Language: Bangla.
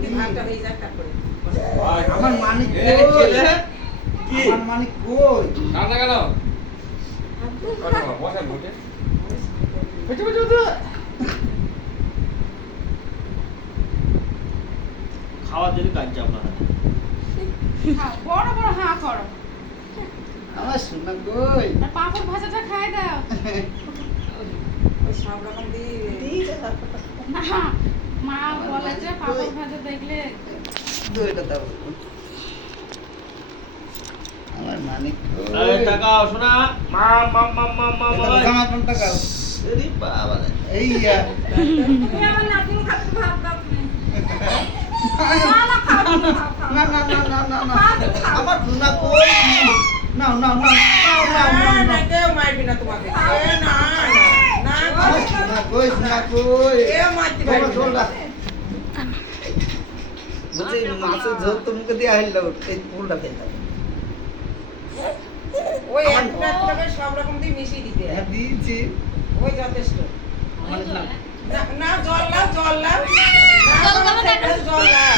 অবধি ভাতটা হয়ে যাক তারপরে আমার মানিক কি আমার মানিক কই কান্না কেন বসে বসে খাওয়ার জন্য কাজ আপনারা বড় বড় হাঁ করো আমার সোনা কই আর পাঁপড় ভাজাটা খাই দাও ওই সব রকম দিয়ে না মা বলে যে পাঁপড় ভাজা দেখলে দুইটা দাও আমার মানিক এই টাকাও শোনা মা মা মা মা মা মা আমার কোন টাকা আরে বাবা রে এইয়া তুমি আমার নাতনি খাতে ভাত দাও তুমি না খাও না না না না না না আমার সোনা কই নাও নাও নাও নাও নাও নাও না কেউ মারবি না তোমাকে না না আমার সোনা কই কেউ মারতে তোমরা পারবি চল না বুঝি মাছের ঝোল তো মুখে দিয়ে আইলো এই ফুলটা ফেলতে ওই একটা সব রকম দিয়ে মিশিয়ে দিতে হ্যাঁ দিয়েছি ওই যথেষ্ট মানে না না জল লাও না জল লাও জল লাও